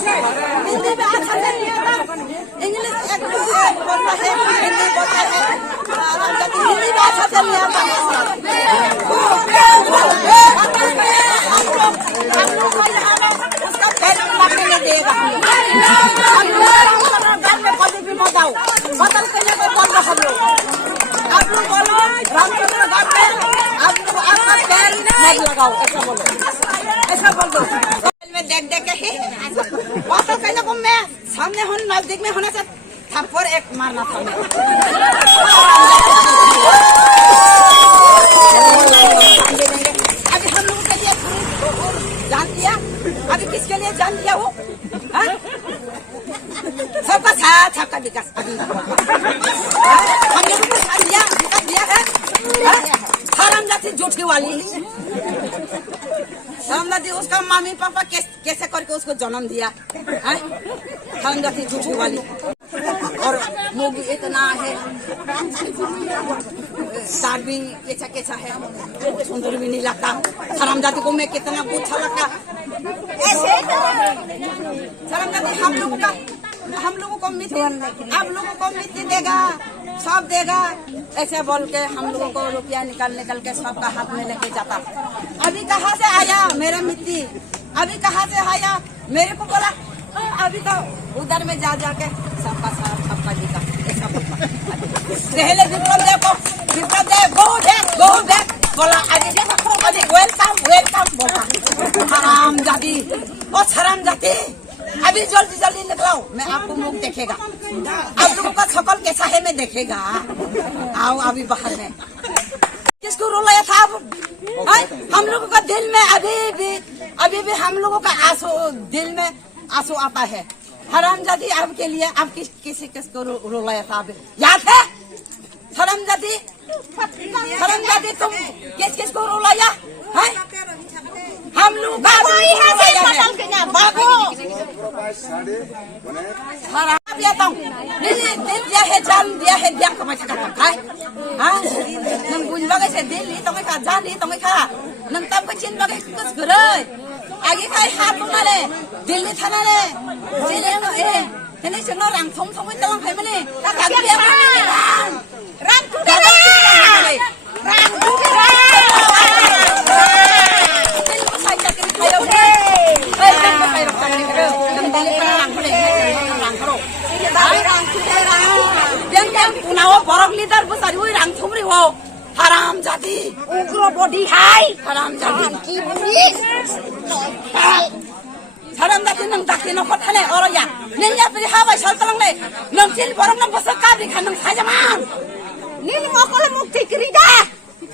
हिंदी में अच्छा से नहीं आता, इंग्लिश एक बोलता है, हिंदी बोलता है, हिंदी में अच्छा से नहीं आता। हम लोग को यहाँ में उसका पैर लगने नहीं देगा। घर में कभी भी मत आओ, बदल के लिए बोल रहा हम लोग। आप लोग बोलो रामचंद्र घर में आप लोग आपका पैर नहीं लगाओ, ऐसा बोलो, ऐसा बोल दो। में देख देख के ही बदल के लिए मैं सामने होने नजदीक में होने से थप्पड़ एक मारना था। अभी हम लोगों के लिए जान दिया, अभी किसके लिए जान दिया वो? सबका साथ सबका विकास अभी हम लोगों को साथ दिया, विकास दिया है। हराम जाति झूठी वाली, हराम जाति उसका मम्मी पापा कैसे करके उसको जन्म दिया, हराम जाति झूठी वाली। और मुंह भी इतना है, दाढ़ भी कैसा कैसा है, सुंदर भी नहीं लगता। हराम जाति को मैं कितना अच्छा लगता। हराम जाति हम लोगों को मिट्टी, आप लोगों को मिट्टी देगा, सब देगा, ऐसे बोल के हम लोगों को रुपया निकाल के सबका हाथ में लेके जाता। अभी कहाँ से आया मेरा मिट्टी, अभी कहाँ से आया मेरे को बोला, अभी तो उधर में जा जाके सबका साथ सबका जीता, ऐसा बोलता। पहले विप्लव देव गो बैक बोला, अभी देखो अभी वेलकम बोला। हराम जाति और हराम जाति, अभी जल्दी जल्दी निकलाओ, मैं आपको मुख देखेगा, आप लोगों का शकल कैसा है मैं देखेगा। आओ अभी बाहर में किसको रुलाया था आप? हम लोगों का दिल में अभी भी हम लोगों का आंसू, दिल में आंसू आता है। हराम जाति आपके लिए आप किसको रुलाया था? याद है? हराम जाति तुम किसको रुलाया है? हम लोग दिल दिया है, जान दिया है, दिया कमाई था नंग बुझ बगे से दिल ली तो मैं खा, जान ली तो मैं खा, नंग तब को चिन बगे कुछ करे आगे का हाथ मारे दिल ली था ना रे चिले नो तेने चलो रंग थोम में तलंग है मने का दिया रंग लीडर बसारी वही रंग थुमरी हो। हराम जाति उग्र बॉडी हाय, हराम जाति की पुलिस हराम जाति नंग दाखी न खथाने और या नंग या फिर हावा चलतलंग ले नंग चिल परम नंग बस का दिखा नंग साजमान नीन मकल मुक्ति करीदा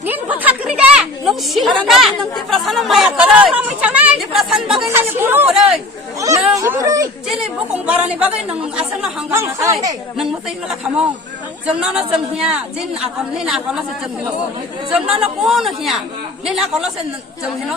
नीन बथा करीदा नंग शिल का नंग ती प्रसन्न माया करे ती प्रसन्न बगे ने पुरो करे नंग चिले बुकुंग बारानी बगे नंग आसन हंगा नाय नंग मते नला खामो जोंना न जों हिया जिन आकल नीन आकल से जों हिनो जोंना न कोन हिया नीन आकल से जों हिनो।